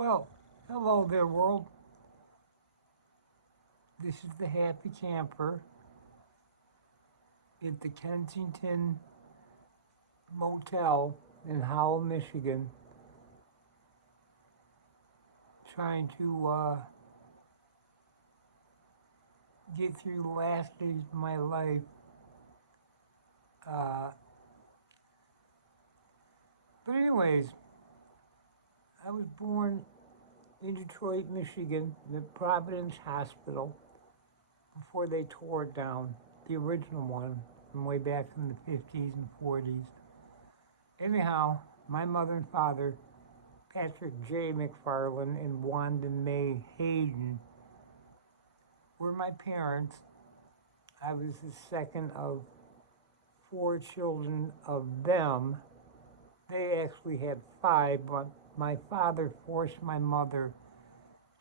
Well, hello there, world. This is the Happy Camper at the Kensington Motel in Howell, Michigan, trying to get through the last days of my life. Uh, but anyways, I was born in Detroit, Michigan, in the Providence Hospital, before they tore it down, the original one from way back in the 50s and 40s. Anyhow, my mother and father, Patrick J. McFarland and Wanda Mae Hayden, were my parents. I was the second of four children of them. They actually had five, but my father forced my mother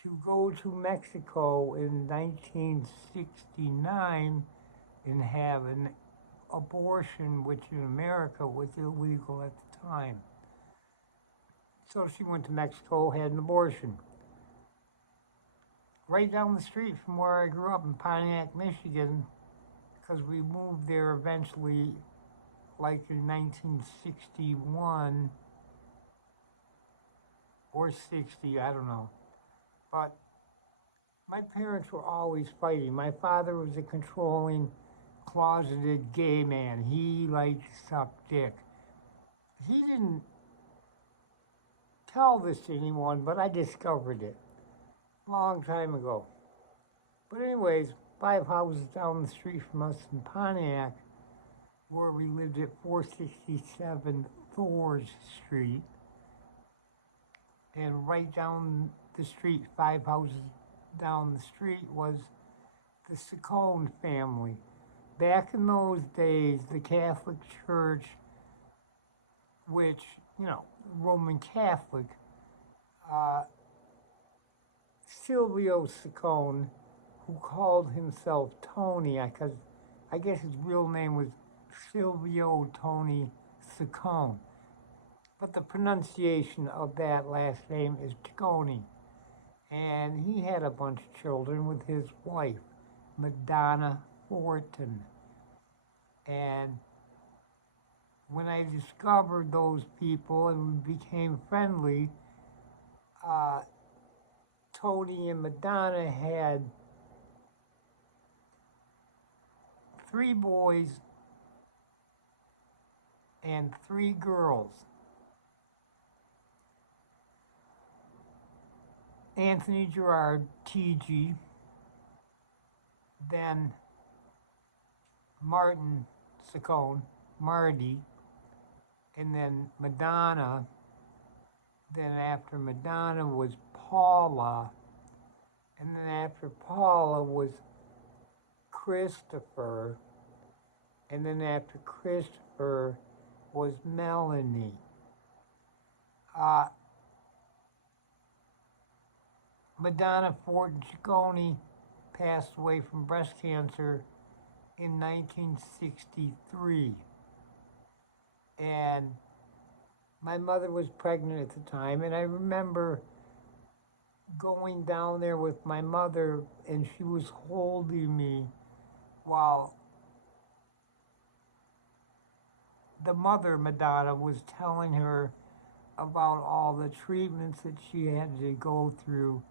to go to Mexico in 1969 and have an abortion, which in America was illegal at the time. So she went to Mexico, had an abortion. Right down the street from where I grew up in Pontiac, Michigan, because we moved there eventually, like in 1961 or 60, I don't know. But my parents were always fighting. My father was a controlling, closeted gay man. He liked to suck dick. He didn't tell this to anyone, but I discovered it a long time ago. But anyways, 5 houses down the street from us in Pontiac, where we lived at 467 Thors Street, and right down the street, 5 houses down the street, was the Saccone family. Back in those days, the Catholic Church, which, Roman Catholic, Silvio Saccone, who called himself Tony, because I guess his real name was Silvio Tony Saccone. But the pronunciation of that last name is Ciccone. And he had a bunch of children with his wife, Madonna Fortin. And when I discovered those people and we became friendly, Tony and Madonna had 3 boys and 3 girls. Anthony Gerard, TG, then Martin Saccone, Marty, and then Madonna. Then after Madonna was Paula, and then after Paula was Christopher, and then after Christopher was Melanie. Madonna Fortin Ciccone passed away from breast cancer in 1963. And my mother was pregnant at the time, and I remember going down there with my mother, and she was holding me while the mother, Madonna, was telling her about all the treatments that she had to go through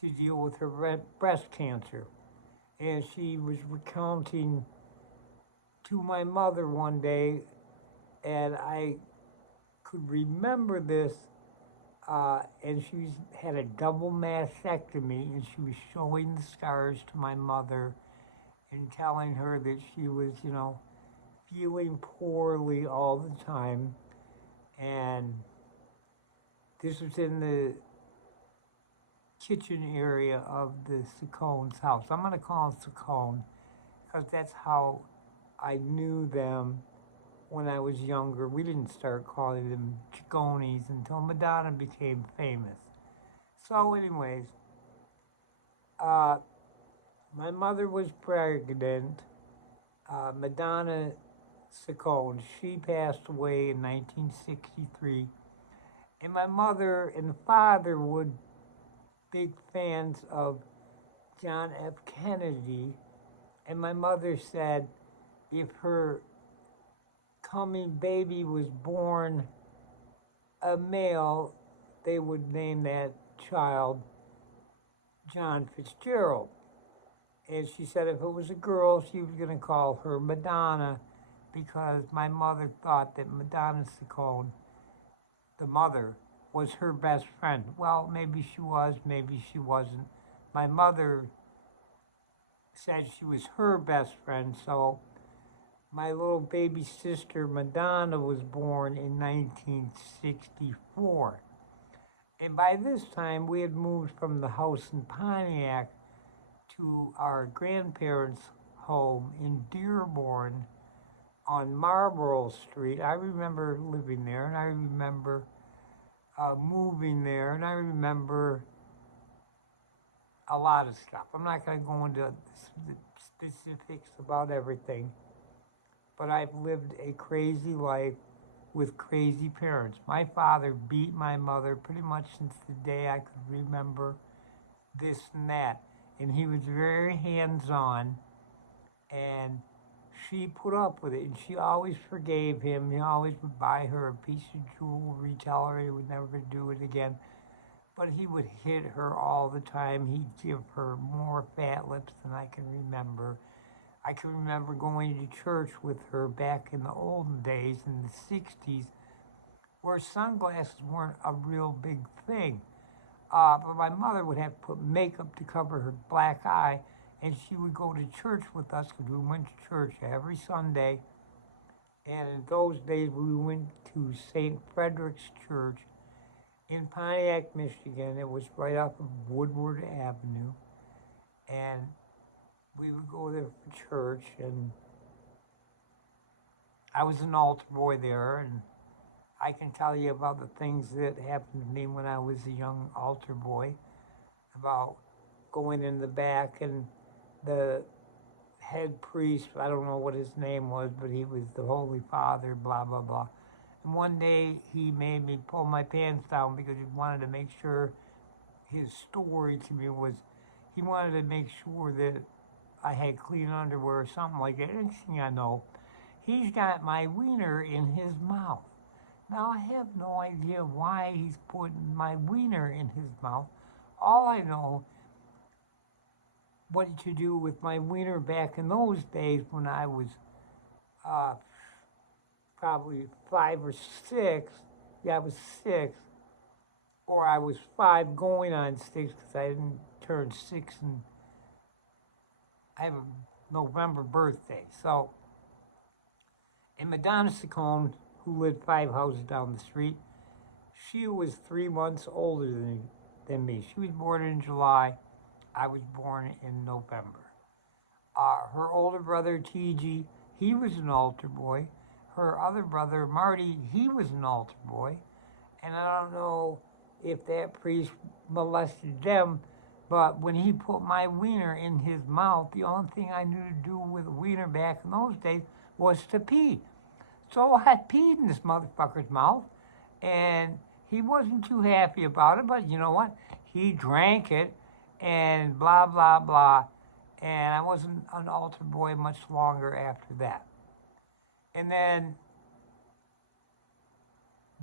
to deal with her breast cancer. And she was recounting to my mother one day, and I could remember this, and she had a double mastectomy, and she was showing the scars to my mother and telling her that she was, feeling poorly all the time. And this was in the kitchen area of the Saccone's house. I'm going to call them Saccone because that's how I knew them when I was younger. We didn't start calling them Ciccones until Madonna became famous. So anyways, my mother was pregnant. Madonna Saccone, she passed away in 1963. And my mother and father were big fans of John F. Kennedy. And my mother said if her coming baby was born a male, they would name that child John Fitzgerald. And she said if it was a girl, she was going to call her Madonna because my mother thought that Madonna Saccone, the mother, was her best friend. Well, maybe she was, maybe she wasn't. My mother said she was her best friend, so my little baby sister Madonna was born in 1964. And by this time, we had moved from the house in Pontiac to our grandparents' home in Dearborn on Marlborough Street. I remember living there, and I remember moving there, and I remember a lot of stuff. I'm not going to go into specifics about everything, but I've lived a crazy life with crazy parents. My father beat my mother pretty much since the day I could remember this and that. And he was very hands-on, and she put up with it, and she always forgave him. He always would buy her a piece of jewelry, tell her he would never do it again. But he would hit her all the time. He'd give her more fat lips than I can remember. I can remember going to church with her back in the olden days in the 60s, where sunglasses weren't a real big thing. But my mother would have to put makeup to cover her black eye, and she would go to church with us because we went to church every Sunday. And in those days, we went to St. Frederick's Church in Pontiac, Michigan. It was right off of Woodward Avenue. And we would go there for church, and I was an altar boy there, and I can tell you about the things that happened to me when I was a young altar boy, about going in the back, and the head priest, I don't know what his name was, but he was the Holy Father, blah, blah, blah. And one day he made me pull my pants down because he wanted to make sure, his story to me was, he wanted to make sure that I had clean underwear or something like that. Next thing I know, he's got my wiener in his mouth. Now, I have no idea why he's putting my wiener in his mouth. All I know what to do with my wiener back in those days when I was probably 5 or 6. Yeah, I was 6. Or I was 5 going on 6 because I didn't turn 6 and I have a November birthday. So, and Madonna Saccone, who lived 5 houses down the street, she was 3 months older than me. She was born in July. I was born in November. Her older brother, T.G., he was an altar boy. Her other brother, Marty, he was an altar boy. And I don't know if that priest molested them, but when he put my wiener in his mouth, the only thing I knew to do with a wiener back in those days was to pee. So I peed in this motherfucker's mouth, and he wasn't too happy about it, but you know what? He drank it, and blah, blah, blah. And I wasn't an altar boy much longer after that. And then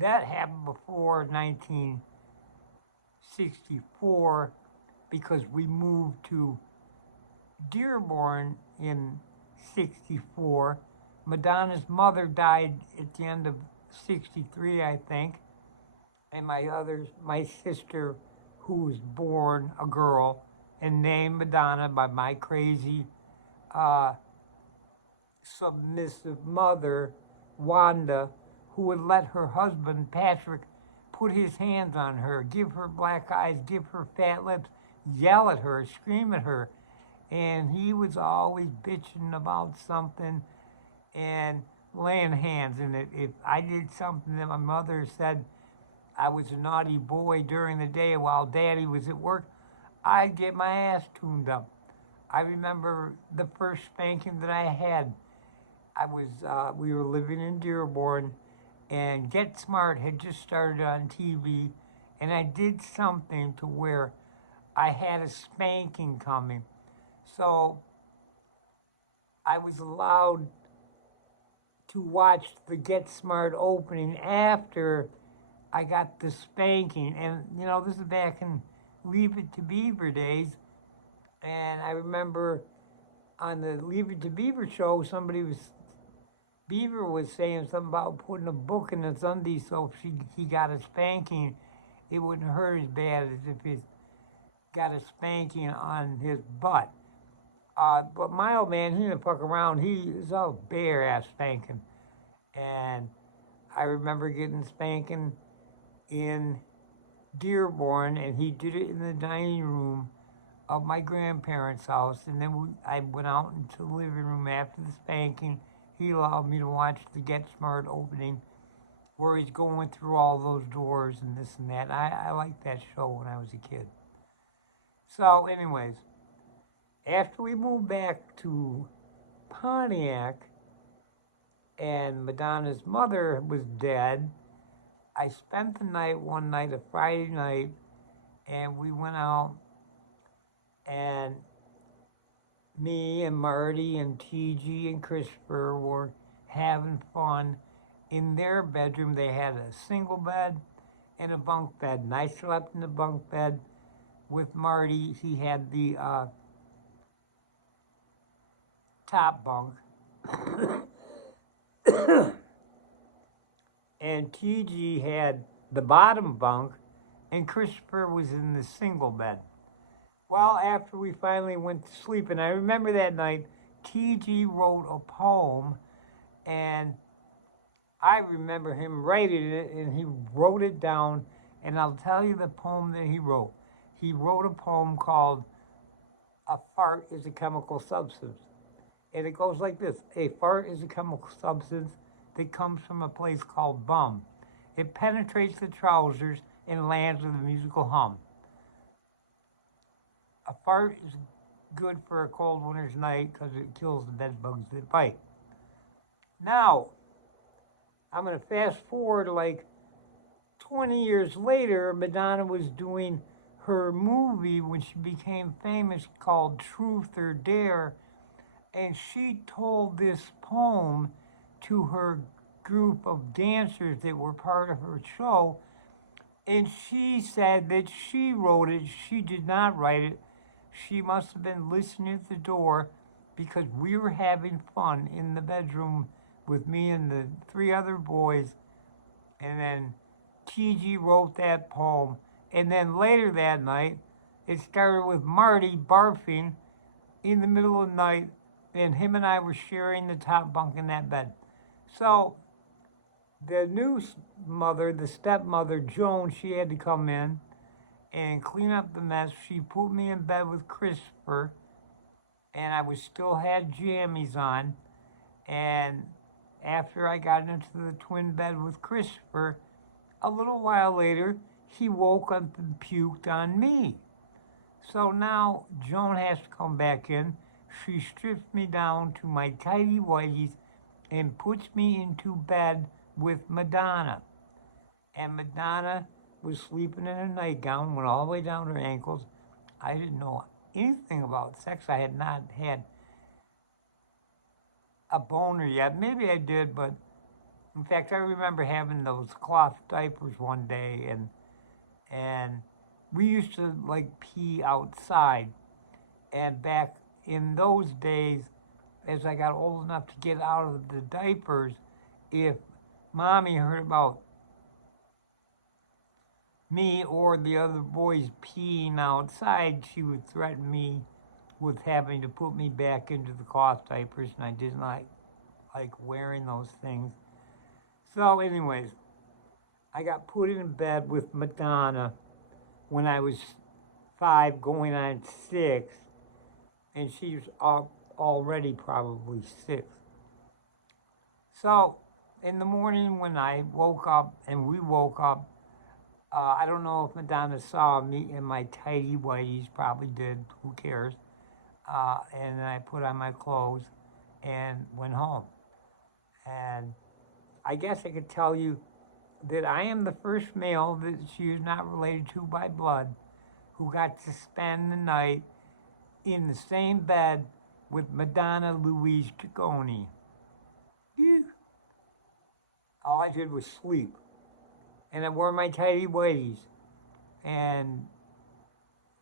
that happened before 1964 because we moved to Dearborn in 64. Madonna's mother died at the end of 63, I think. And my sister, who was born a girl and named Madonna by my crazy submissive mother, Wanda, who would let her husband, Patrick, put his hands on her, give her black eyes, give her fat lips, yell at her, scream at her. And he was always bitching about something and laying hands. And if I did something that my mother said I was a naughty boy during the day while Daddy was at work, I'd get my ass tuned up. I remember the first spanking that I had. We were living in Dearborn, and Get Smart had just started on TV, and I did something to where I had a spanking coming. So I was allowed to watch the Get Smart opening after I got the spanking. And, you know, this is back in Leave It to Beaver days. And I remember on the Leave It to Beaver show, Beaver was saying something about putting a book in his undies so if he got a spanking, it wouldn't hurt as bad as if he got a spanking on his butt. But my old man, he didn't fuck around. He was a bare ass spanking. And I remember getting spanking in Dearborn, and he did it in the dining room of my grandparents' house. And then I went out into the living room after the spanking. He allowed me to watch the Get Smart opening where he's going through all those doors and this and that. I liked that show when I was a kid. So, anyways, after we moved back to Pontiac and Madonna's mother was dead, I spent the night one night, a Friday night, and we went out, and me and Marty and TG and Christopher were having fun. In their bedroom, they had a single bed and a bunk bed, and I slept in the bunk bed with Marty. He had the top bunk. And TG had the bottom bunk, and Christopher was in the single bed. Well, after we finally went to sleep, and I remember that night, TG wrote a poem, and I remember him writing it, and he wrote it down, and I'll tell you the poem that he wrote. He wrote a poem called A Fart is a Chemical Substance. And it goes like this. A fart is a chemical substance that comes from a place called bum. It penetrates the trousers and lands with a musical hum. A fart is good for a cold winter's night because it kills the bed bugs that bite. Now, I'm going to fast forward like 20 years later. Madonna was doing her movie when she became famous called Truth or Dare, and she told this poem to her group of dancers that were part of her show, and she said that she wrote it. She did not write it. She must have been listening at the door because we were having fun in the bedroom with me and the three other boys, and then TG wrote that poem. And then later that night, it started with Marty barfing in the middle of the night, and him and I were sharing the top bunk in that bed. So the new mother, the stepmother, Joan, she had to come in and clean up the mess. She put me in bed with Christopher, and I still had jammies on. And after I got into the twin bed with Christopher, a little while later, he woke up and puked on me. So now Joan has to come back in. She strips me down to my tighty whities and puts me into bed with Madonna. And Madonna was sleeping in a nightgown, went all the way down her ankles. I didn't know anything about sex. I had not had a boner yet. Maybe I did, but in fact, I remember having those cloth diapers one day, and we used to like pee outside. And back in those days, as I got old enough to get out of the diapers, if Mommy heard about me or the other boys peeing outside, she would threaten me with having to put me back into the cloth diapers, and I didn't like wearing those things. So anyways, I got put in bed with Madonna when I was 5 going on 6, and she was already probably 6. So in the morning when I woke up and we woke up, I don't know if Madonna saw me in my tighty whities, probably did, who cares. And then I put on my clothes and went home. And I guess I could tell you that I am the first male that she is not related to by blood who got to spend the night in the same bed with Madonna Louise Ciccone. Yeah. All I did was sleep. And I wore my tighty whities. And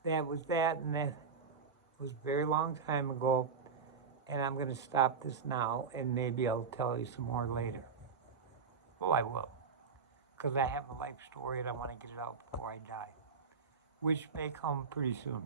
that was that, and that was a very long time ago. And I'm going to stop this now, and maybe I'll tell you some more later. Well, I will, because I have a life story and I want to get it out before I die, which may come pretty soon.